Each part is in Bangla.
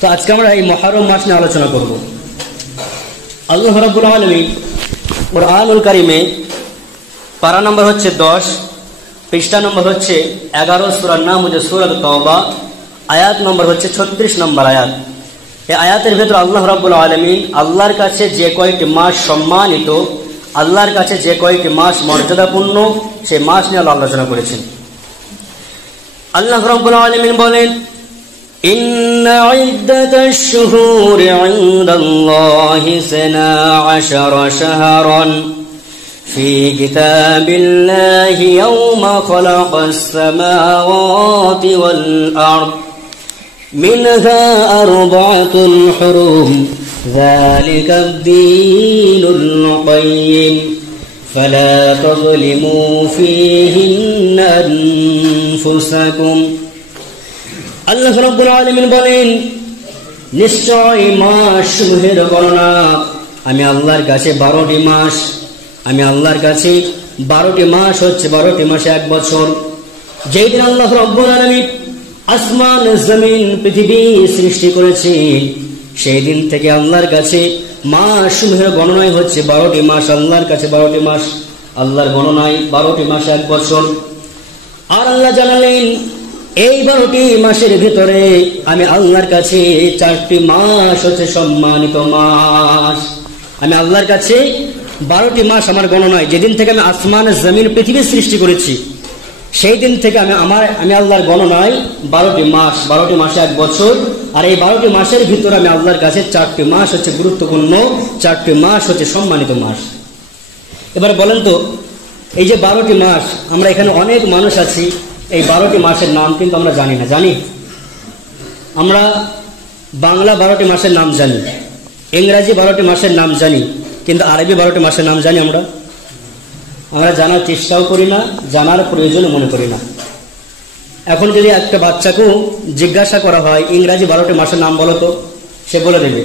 তো আজকে আমরা এই মুহররম মাস নিয়ে আলোচনা করব। আল্লাহ রাব্বুল আলামিন কুরআনুল কারীমে পারা নম্বর হচ্ছে 10, পৃষ্ঠা নম্বর হচ্ছে 11, সূরার নাম হচ্ছে সূরাত তাওবা, আয়াত নম্বর হচ্ছে 36 নম্বর আয়াত। এই আয়াতের ভেতর আল্লাহ রাব্বুল আলামিন আল্লাহর কাছে যে কয়েকটি মাস সম্মানিত, আল্লাহর কাছে যে কয়েকটি মাস মর্যাদাপূর্ণ, সেই মাস নিয়ে আলোচনা করেছেন। আল্লাহ রাব্বুল আলামিন বলেন, ইন্না ইদ্দাতাশ শুহুরি ইনদাল্লাহি 12 শাহরান ফি কিতাবিল্লাহি ইয়াওমা খালাকাস সামাওয়াতি ওয়াল আরদ মিনহা আরবা'তুন হুরুম যালিকা আদ-দীনুল কাইয়্যিম ফালা তাযলিমু ফীহিন্না আনফুসাকুম। আল্লাহ রাব্বুল আলামিন বলেন, নিশ্চয় মাসসমূহের গণনা আমি আল্লাহর কাছে 12টি মাস, আমি আল্লাহর কাছে 12টি মাস হচ্ছে 12টি মাসে 1 বছর। যেই দিন আল্লাহ রাব্বুল আলামিন আসমান জমিন পৃথিবী সৃষ্টি করেছে, সেই দিন থেকে আল্লাহর কাছে মাসসমূহের গণনায় হচ্ছে 12টি মাস। আল্লাহর কাছে 12টি মাস, আল্লাহর গণনায় 12টি মাস 1 বছর। আর আল্লাহ জানালেন, এই 12টি মাসের ভিতরে আমি আল্লাহর কাছে 4টি মাস হচ্ছে সম্মানিত মাস। আমি আল্লাহর কাছে 12টি মাস আমার গণনায়, যেদিন থেকে আমি আসমান জমিন পৃথিবী সৃষ্টি করেছি, সেই দিন থেকে আমি আল্লাহর গণনায় 12টি মাস, 12টি মাসে 1 বছর। আর এই 12টি মাসের ভিতরে আমি আল্লাহর কাছে 4টি মাস হচ্ছে গুরুত্বপূর্ণ, 4টি মাস হচ্ছে সম্মানিত মাস। এবার বলেন তো, এই যে 12টি মাস, আমরা এখানে অনেক মানুষ আছি, এই 12টি মাসের নাম কিন্তু আমরা জানি না। জানি আমরা বাংলা 12টি মাসের নাম জানি, ইংরাজি 12টি মাসের নাম জানি, কিন্তু আরবি 12টি মাসের নাম জানি আমরা জানার চেষ্টাও করি না, জানার প্রয়োজন মনে করি না। এখন যদি একটা বাচ্চাকেও জিজ্ঞাসা করা হয় ইংরাজি 12টি মাসের নাম বলো তো, সে বলে দেবে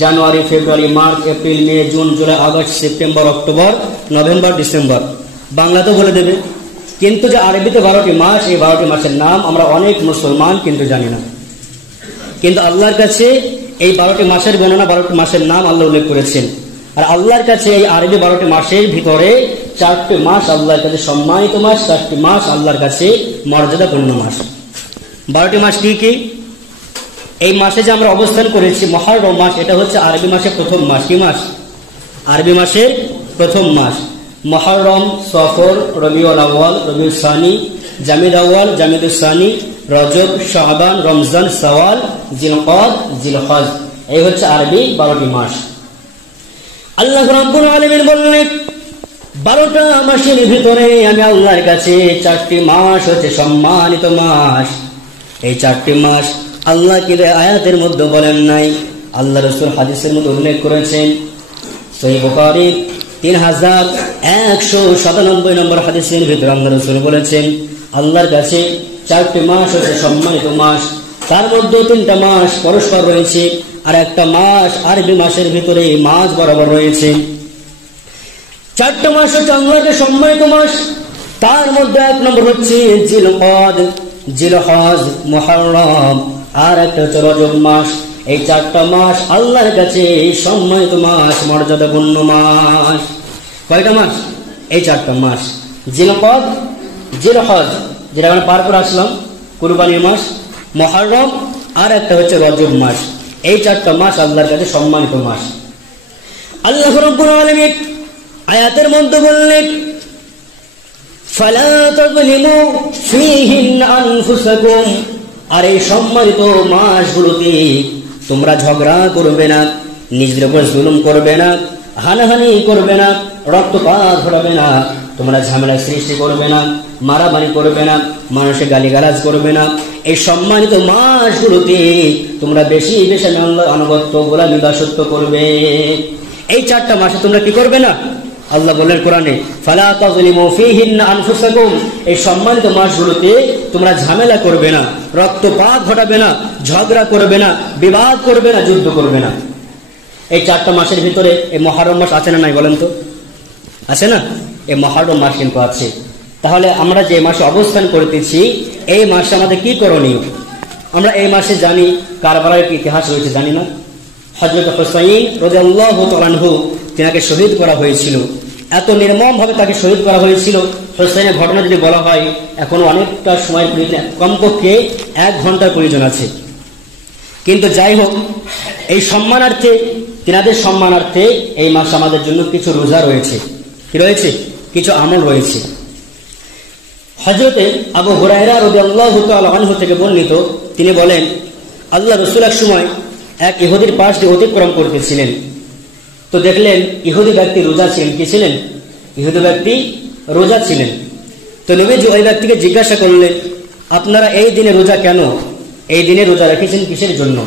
January, February, March, April, May, June, July, August, September, October, November, December. বাংলাতেও বলে দেবে। কিন্তু যে আরবিতে 12টি মাস, এই 12টি মাসের নাম আমরা অনেক মুসলমান কিন্তু জানি না। কিন্তু আল্লাহর কাছে এই 12টি মাসের গণনা, 12টি মাসের নাম আল্লাহ উল্লেখ করেছেন। আর আল্লাহর কাছে এই আরবি 12টি মাসের ভিতরে 4টি মাস আল্লাহর কাছে সম্মানিত মাস, 4টি মাস আল্লাহর কাছে মর্যাদাপূর্ণ মাস। 12টি মাস কি কি? এই মাসে যে আমরা অবস্থান করেছি মুহররম মাস, এটা হচ্ছে আরবি মাসের প্রথম মাস। কি মাস? আরবি মাসের প্রথম মাস। মুহররম, সফর, রবিউল আউয়াল, রবিউল সানি, জামিদ আউয়াল, জামিদুস সানি, রজব, শাবান, রমজান, শাওয়াল, জিলকদ, জিলহজ, এই হচ্ছে আরবি 12টি মাস। আল্লাহ রাব্বুল আলামিন বললেন, 12টা মাসের ভিতরে আমি আল্লাহর কাছে 4টি মাস হচ্ছে সম্মানিত মাস। এই 4টি মাস আল্লাহ কি আয়াতের মধ্যে বলেন নাই, আল্লাহ রাসূল হাদিসের মধ্যে উল্লেখ করেছেন। সহিহ বুখারী 3197 নম্বর হাদিসের ভিতরে আল্লাহ রাসূল বলেছেন, আল্লাহর কাছে 4টি মাস হচ্ছে সম্মানিত মাস। তার মধ্যে 3টা মাস পরস্পর রয়েছে, আর একটা মাস আরবি মাসের ভিতরে মাস বরাবর রয়েছে। 4টা মাস হচ্ছে আল্লাহর সম্মানিত মাস। তার মধ্যে 1 নম্বর হচ্ছে জিলকদ, জিলহজ, মুহররম, আর একটা হচ্ছে রজব মাস। এই 4টা মাস আল্লাহর কাছে সম্মানিত মাস, মর্যাদাপূর্ণ মাস। কয়টা মাস? এই 4টা মাস, জিলকদ, জিলহজ, যেটা আমরা পার করে আসলাম, কুরবানির মাস, মুহররম, আর একটা হচ্ছে রজব মাস। এই 4টা মাস আল্লাহর কাছে সম্মানিত মাস। আল্লাহ রাব্বুল আলামিন আয়াতের মধ্যে বললেন, ফালা তাযলিমু ফীহিন্না আনফুসাকুম, আর এই সম্মানিত মাসগুলোতে তোমরা ঝগড়া করবে না, নিজের উপর জুলুম করবে না, হানাহানি করবে না, রক্তপাত ঘটাবে না, তোমরা ঝামেলা সৃষ্টি করবে না, মারামারি করবে না, মানুষের গালিগালাজ করবে না। এই সম্মানিত মাসগুলোতে তোমরা বেশি বেশি আল্লাহর আনুগত্য, গোলামি দাসত্ব করবে। এই 4টা মাসে তোমরা কি করবে না? আল্লাহ বললেন কোরআনে, ফালা তাযলিমু ফীহিন্না আনফুসাকুম, এই সম্মানিত মাসগুলোতে তোমরা ঝামেলা করবে না, রক্তপাত ঘটাবে না, ঝগড়া করবে না, বিবাদ করবে না, যুদ্ধ করবে না। এই 4টা মাসের ভিতরে এই মুহররম মাস আছে না নাই বলেন তো? আছে না? এই মুহররম মাস কিন্তু আছে। তাহলে আমরা যে মাসে অবস্থান করতেছি, এই মাসে আমাদের কি করণীয়? আমরা এই মাসে জানি কারবালার কি ইতিহাস রয়েছে জানি না? হযরত হুসাইন রাদিয়াল্লাহু তাআলা আনহু তিনাকে শহীদ করা হয়েছিল। এত নির্মম ভাবে তাকে শহীদ করা হয়েছিল। হুসাইনের ঘটনা যদি বলা হয় এখনো অনেকটা সময়ের প্রয়োজন, কমপক্ষে 1 ঘন্টার প্রয়োজন আছে। কিন্তু যাই হোক, এই সম্মানার্থে, তিনাদের সম্মানার্থে এই মাস আমাদের জন্য কিছু রোজা রয়েছে। কি রয়েছে? কিছু আমল রয়েছে। হযরতে আবু হুরায়রা রাদিয়াল্লাহু তাআলা আনহু থেকে বর্ণিত, তিনি বলেন আল্লাহ রাসূল এক সময় এক ইহুদির পাশ দিয়ে অতিক্রম করতেছিলেন। তো দেখলেন ইহুদি ব্যক্তি রোজা ছিলেন। কি ছিলেন? ইহুদি ব্যক্তি রোজা ছিলেন। তো নবীজি ওই ব্যক্তিকে জিজ্ঞাসা করলেন, আপনারা এই দিনে রোজা কেন? এই দিনে রোজা রেখেছেন কিসের জন্য?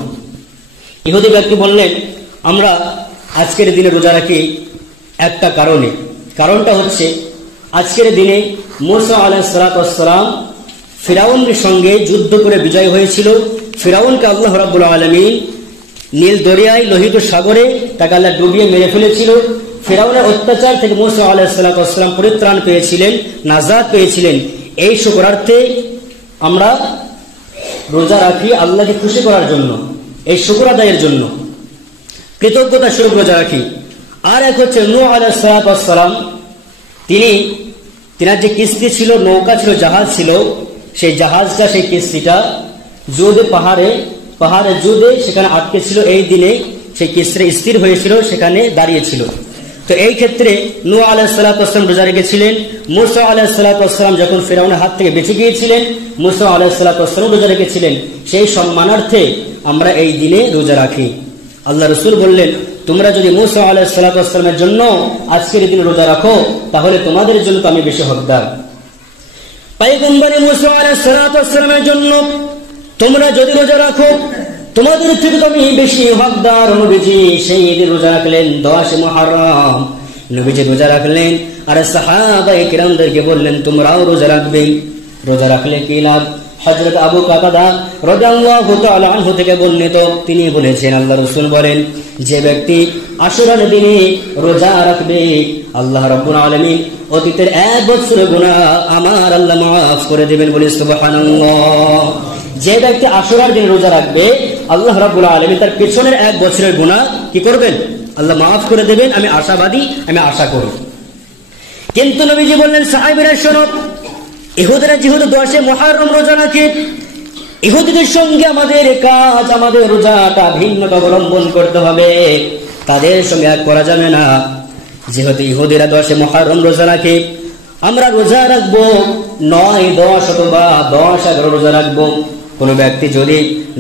ইহুদি ব্যক্তি বললেন, আমরা আজকের দিনে রোজা রাখি একটা কারণে। কারণটা হচ্ছে আজকের দিনে মূসা আলাইহিস সালাম ফিরাউনের সঙ্গে যুদ্ধ করে বিজয় হয়েছিল। ফিরাউনকে আল্লাহ রাব্বুল আলামিন নীল দরিয়ায়, লোহিত সাগরে তাকে আল্লাহ ডুবিয়ে মেরে ফেলেছিল। ফিরাউনের অত্যাচার থেকে মূসা আলাইহিস সালাম পরিত্রাণ পেয়েছিলেন, নাজাত পেয়েছিলেন। এই শুকরার্থে আমরা রোজা রাখি আল্লাহকে খুশি করার জন্য, এই শুকর আদায়ের জন্য, কৃতজ্ঞতা স্বরূপ রোজা রাখি। আর এক হচ্ছে নূহ আলাইহিস সালাম, তিনার যে কিস্তি ছিল, নৌকা ছিল, জাহাজ ছিল, সেই জাহাজটা, সেই কিস্তিটা জুদে পাহাড়ে জুদে সেখানে আটকে ছিল। এই দিনে সেই কিস্তি স্থির হয়েছিল, সেখানে দাঁড়িয়েছিল। তো এই ক্ষেত্রে নূহ আলাইহিস সালাম রোজা রেখেছিলেন। মূসা আলাইহিস সালাম যখন ফিরাউনের হাত থেকে বেঁচে গিয়েছিলেন, মূসা আলাইহিস সালাম রোজা রেখেছিলেন। সেই সম্মানার্থে আমরা এই দিনে রোজা রাখি। আল্লাহ রাসূল বললেন, তোমরা যদি মূসা আলাইহিস সালামের জন্য আজকের দিনে রোজা রাখো, তাহলে তোমাদের জন্য তো আমি বেশি হকদার। পয়গম্বর মূসা আলাইহিস সালামের জন্য তোমরা যদি রোজা রাখো, তোমাদের থেকে তো আমি বেশি হকদার। নবীজি সেই দিন রোজা রাখলেন 10 মুহররম। নবীজি রোজা রাখলেন আর সাহাবায়ে কিরামদেরকে বললেন, তোমরাও রোজা রাখবে। রোজা রাখলে কি লাভ? হযরত আবু কাতাদা রাদিয়াল্লাহু তাআলা আনহু থেকে বর্ণিত, তিনি বলেছেন, আল্লাহ রাসূল বলেন, যে ব্যক্তি আশুরার দিনে রোজা রাখবে, আল্লাহ রাব্বুল আলামিন অতীতের 1 বছরের গুনাহ আমার আল্লাহ মাফ করে দিবেন। বলি সুবহানাল্লাহ। যে ব্যক্তি আশুরার দিন রোজা রাখবে, আল্লাহ রাব্বুল আলামিন তার পিছনের 1 বছরের গুনাহ কি করবেন? আল্লাহ মাফ করে দেবেন। আমি আশাবাদী, আমি আশা করি। কিন্তু নবীজি বললেন, সাহাবীরা শোনো, ইহুদিরা যেহেতু 10 মুহররম রোজা রাখে, ইহুদিদের সঙ্গে আমাদের কাজ, আমাদের রোজাটা ভিন্নতা অবলম্বন করতে হবে, তাদের সঙ্গে এক করা যাবে না। যেহেতু ইহুদিরা 10 মুহররম রোজা রাখে, আমরা রোজা রাখবো 9, 10 অথবা 10, 11 রোজা রাখবো। কোন ব্যক্তি যদি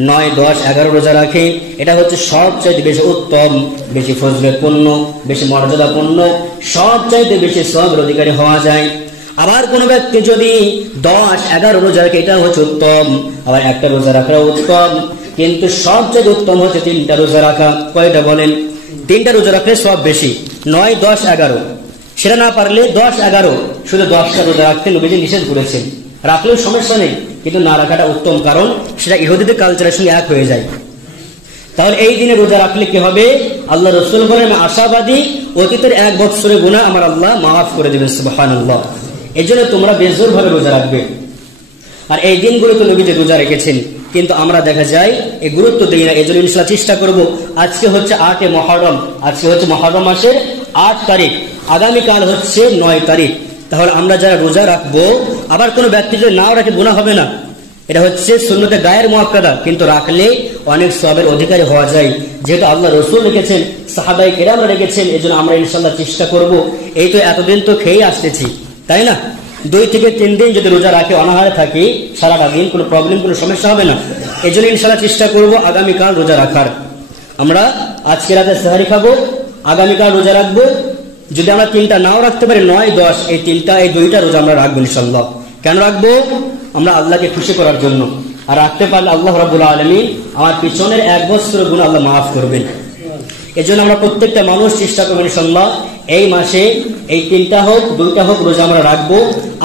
9, 10, 11 রোজা রাখে, এটা হচ্ছে সবচাইতে বেশি উত্তম, বেশি ফজিলতপূর্ণ, বেশি মর্যাদাপূর্ণ, সবচাইতে বেশি সওয়াবের অধিকারী হওয়া যায়। আবার কোন ব্যক্তি যদি 10, 11 রোজা রাখে, এটা হচ্ছে উত্তম। আবার একটা রোজা রাখা উত্তম, কিন্তু সবচেয়ে উত্তম হচ্ছে 3টা রোজা রাখা। কয়টা বলেন? 3টা রোজা রাখলে সব বেশি। 9, 10, 11, সেটা না পারলে 10, 11, শুধু 10টা রোজা রাখতে নবীজি নিষেধ করেছেন। রাখলেও সমস্যা নেই, কিন্তু না রাখাটা উত্তম, কারণ সেটা ইহুদিদের কালচারের সঙ্গে এক হয়ে যায়। তাহলে এই দিনে রোজা রাখলে কি হবে? আল্লাহ রাসূল বলেন, আমি আশাবাদী অতীতের 1 বছরের গুনাহ আমার আল্লাহ মাফ করে দেবেন। সুবহানাল্লাহ। এই জন্য তোমরা বেজোর ভাবে রোজা রাখবে। আর এই দিনগুলো তো নবীজি রোজা রেখেছেন, কিন্তু আমরা দেখা যায় এই গুরুত্ব দিই না। এই জন্য ইনশাআল্লাহ চেষ্টা করব। আজকে হচ্ছে 8 মুহররম, আজকে হচ্ছে মুহররম মাসের 8 তারিখ, আগামীকাল হচ্ছে 9 তারিখ। তাহলে আমরা যারা রোজা রাখবো, আবার কোনো ব্যক্তি যদি নাও রাখে গুনাহ হবে না। এটা হচ্ছে সুন্নতে গায়ের মুআক্কাদা, কিন্তু রাখলে অনেক সওয়াবের অধিকারী হওয়া যায়। যেহেতু আল্লাহ রাসূল রেখেছেন, সাহাবায়ে কেরামরা রেখেছেন, এজন্য আমরা ইনশাআল্লাহ চেষ্টা করব। এই তো এতদিন তো খেয়ে আসতেছি, তাই না? 2 থেকে 3 দিন যদি রোজা রাখে, অনাহারে থাকি সারাটা দিন, কোনো প্রবলেম, কোনো সমস্যা হবে না। এই জন্য ইনশাআল্লাহ চেষ্টা করব আগামীকাল রোজা রাখার। আমরা আজকে রাতে সেহরি খাবো, আগামীকাল রোজা রাখবো। যদি আমরা 3টা নাও রাখতে পারি, 9, 10, এই 3টা, এই 2টা রোজা আমরা রাখবো ইনশাআল্লাহ। কেন রাখবো? আমরা আল্লাহকে খুশি করার জন্য। আর রাখতে পারলে আল্লাহ রাব্বুল আলামিন আমার পিছনের 1 বছরের গুনাহ আল্লাহ মাফ করবেন। এজন্য আমরা প্রত্যেকটা মানুষ চেষ্টা করবো ইনশাআল্লাহ এই মাসে এই 3টা হোক 2টা হোক রোজা আমরা রাখবো।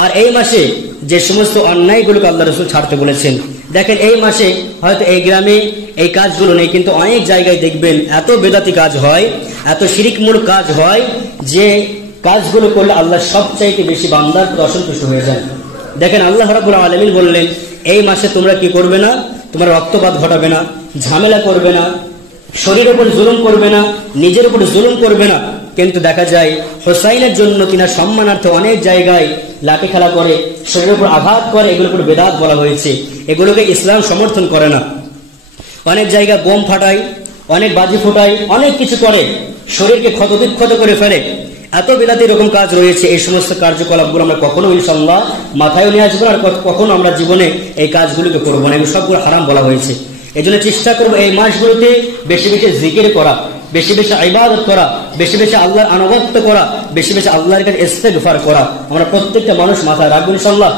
আর এই মাসে যে সমস্ত অন্যায়গুলোকে আল্লাহ রাসূল ছাড়তে বলেছেন, দেখেন এই মাসে হয়তো এই গ্রামে এই কাজগুলো নেই, কিন্তু অনেক জায়গায় দেখবেন এত বেদাতি কাজ হয়, এত শিরকমূলক কাজ হয়, যে কাজগুলো করলে আল্লাহ সবচাইতে বেশি বান্দার অসন্তুষ্ট হয়ে যায়। দেখেন আল্লাহ রাব্বুল আলামিন বললেন, এই মাসে তোমরা কি করবে না? তোমার রক্তপাত ঘটাবে না, ঝামেলা করবে না, শরীরের উপর জুলুম করবে না, নিজের উপর জুলুম করবে না। কিন্তু দেখা যায় হোসাইনের জন্য তিনার সম্মানার্থে অনেক জায়গায় লাঠি খেলা করে, শরীরের উপর আঘাত করে, এগুলোর উপর বেদাত বলা হয়েছে। এগুলোকে ইসলাম সমর্থন করে না। অনেক জায়গায় বোম ফাটায়, অনেক বাজি ফোটায়, অনেক কিছু করে, শরীরকে ক্ষতবিক্ষত করে ফেলে। এত বিলাতি এরকম কাজ রয়েছে। এই সমস্ত কার্যকলাপগুলো আমরা কখনো ইনশাআল্লাহ মাথায় নিয়ে আসবো না, আর কখনো আমরা জীবনে এই কাজগুলোকে করবো না। এগুলো সবগুলো হারাম বলা হয়েছে। এই জন্য চেষ্টা করবো এই মাসগুলোতে বেশি বেশি জিকির করা, বেশি বেশি ইবাদত করা, বেশি বেশি আল্লাহর আনুগত্য করা, বেশি বেশি আল্লাহর কাছে ইস্তেগফার করা। আমরা প্রত্যেকটা মানুষ মাথায় রাখবো ইনশাআল্লাহ।